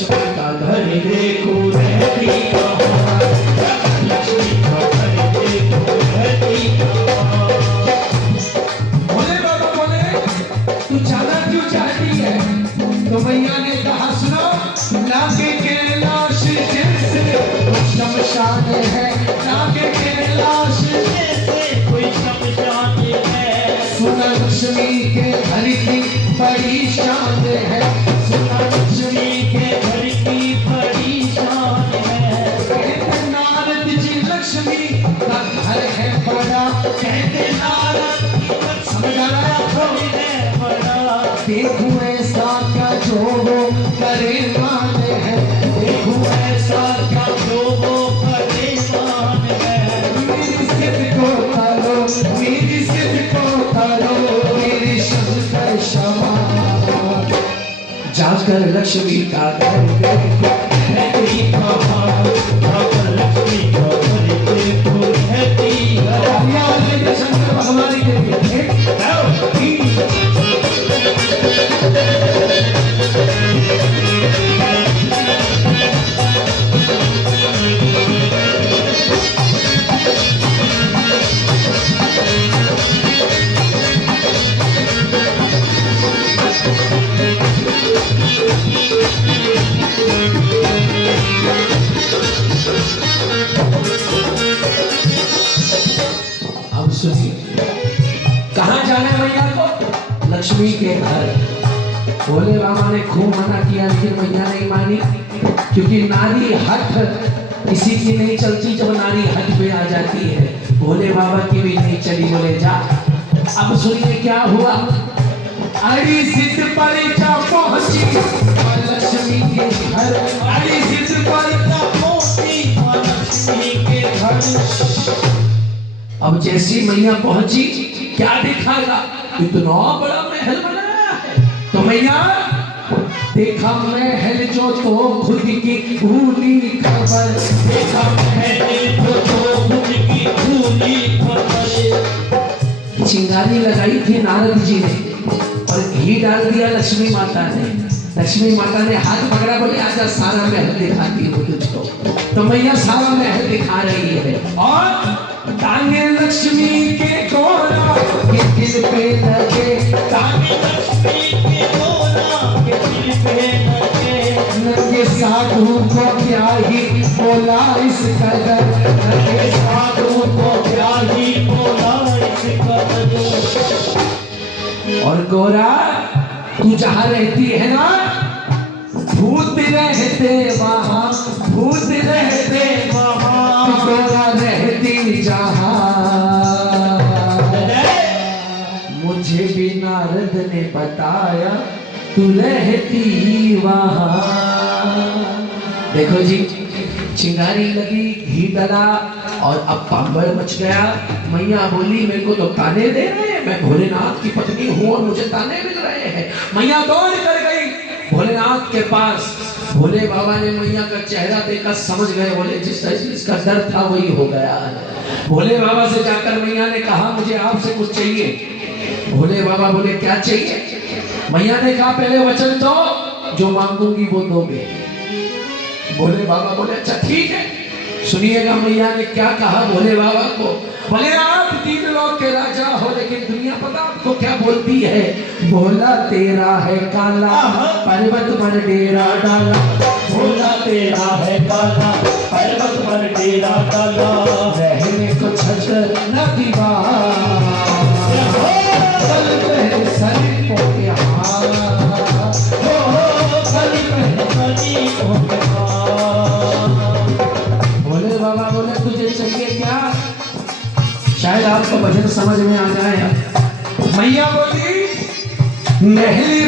लक्ष्मी का घर देखो रहती कहाँ, लक्ष्मी का घर देखो रहती कहाँ। भोले बाबा बोले तू जाना क्यों चाहती है? तो मैया ने कहा सुनो, लाके कैलाश जैसे शमशान है, लाके कैलाश जैसे कोई शमशान है। सुना लक्ष्मी के घर की बड़ी शान है, सुना लक्ष्मी के घर की बड़ी शान है। कहते नारद जी लक्ष्मी का घर है बड़ा, कहते नारद समझ आ रहा है बड़ा। देखूं ऐसा क्या जो वो परेशान है, देखूं ऐसा क्या जो वो परेशान है। मेरी सिद्ध को करो, मेरी सिद्ध को करो, मेरी शंकर क्षमा। जाकर लक्ष्मी का घर देखो रहती कहाँ, जाकर लक्ष्मी का घर देखो रहती कहाँ। शंकर भगवान के लिए कहाँ जाना है मैया को? लक्ष्मी के घर। भोले बाबा ने खूब मना किया लेकिन मैया नहीं मानी, क्योंकि नारी हठ किसी की नहीं चलती जब नारी हठ पे आ जाती है। भोले बाबा की भी नहीं चली, बोले जा। अब सुनिए क्या हुआ। अड़ी सिद्ध पर जा पहुंची लक्ष्मी के घर, अड़ी सिद्ध पर जा पहुंची लक्ष्मी के घर। अब जैसी मैया पहुंची क्या दिखागा, इतना बड़ा महल बनाया है। तो मैया देखा महल जो तो खुद की भूली खबर, देखा महल जो तो खुद की भूली खबर। चिंगारी लगाई थी नारद जी ने और घी डाल दिया लक्ष्मी माता ने। लक्ष्मी माता ने हाथ पकड़ा, बोले आजा सारा महल दिखाती हूँ तुझको। तो मैया सारा महल दिखा रही है और ताने लक्ष्मी के गोरा के दिल पे लगे, ताने लक्ष्मी के गोरा के दिल पे लगे। नंगे साधु को क्या ही बोला इस कदर, नंगे साधु को क्या ही बोला इस कदर। और गोरा तू जहाँ रहती है ना, भूत रहते वहाँ, भूत रहते वहाँ, गोरा रहती जहाँ। मुझे भी नारद ने बताया तू रहती वहाँ। देखो जी, चिंगारी लगी, घी डला और अब पांबड़ मच गया। मैया बोली मेरे को तो ताने दे रहे हैं, मैं भोलेनाथ की पत्नी हूँ और मुझे ताने मिल रहे हैं। मैया दौड़ कर गई भोलेनाथ के पास। भोले बाबा ने मैया का चेहरा देखा, समझ गए, बोले जिसका डर था वही हो गया। भोले बाबा से जाकर मैया ने कहा मुझे आपसे कुछ चाहिए। भोले बाबा बोले क्या चाहिए? मैया ने कहा पहले वचन दो, जो मांगूंगी वो दोगे। भोले बाबा बोले अच्छा ठीक है। सुनिएगा मैया ने क्या कहा भोले बाबा को। बोले आप तीन लोग के राजा हो, लेकिन दुनिया पता आपको क्या बोलती है? भोला तेरा है काला, पर्वत पर डेरा डाला। भोला तेरा है काला, पर्वत पर डेरा डाला। रहने को छत न दीवार, भोले बाबा बोले तुझे चाहिए क्या? शायद आपको भजन समझ में आ जाए। मैया बोली महली